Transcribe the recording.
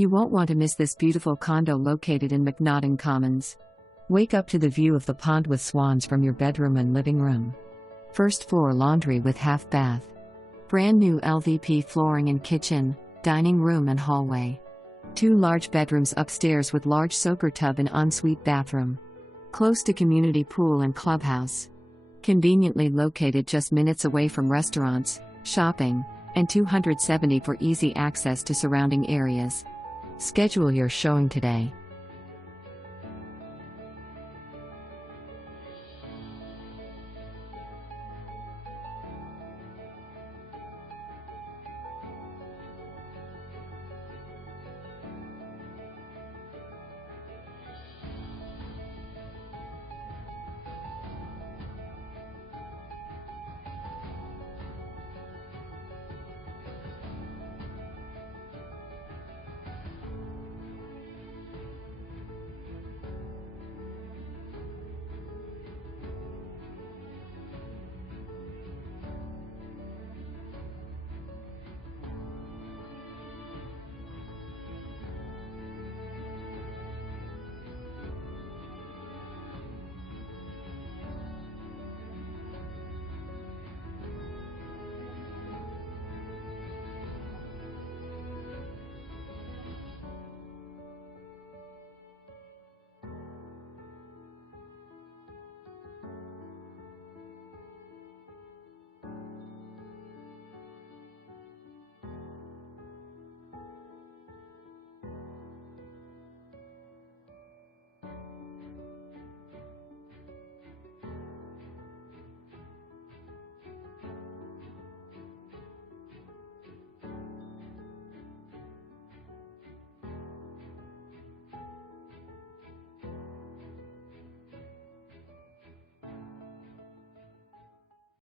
You won't want to miss this beautiful condo located in McNaughten Commons. Wake up to the view of the pond with swans from your bedroom and living room. First floor laundry with half bath. Brand new LVP flooring and kitchen, dining room and hallway. 2 large bedrooms upstairs with large soaker tub and ensuite bathroom. Close to community pool and clubhouse. Conveniently located just minutes away from restaurants, shopping, and 270 for easy access to surrounding areas. Schedule your showing today.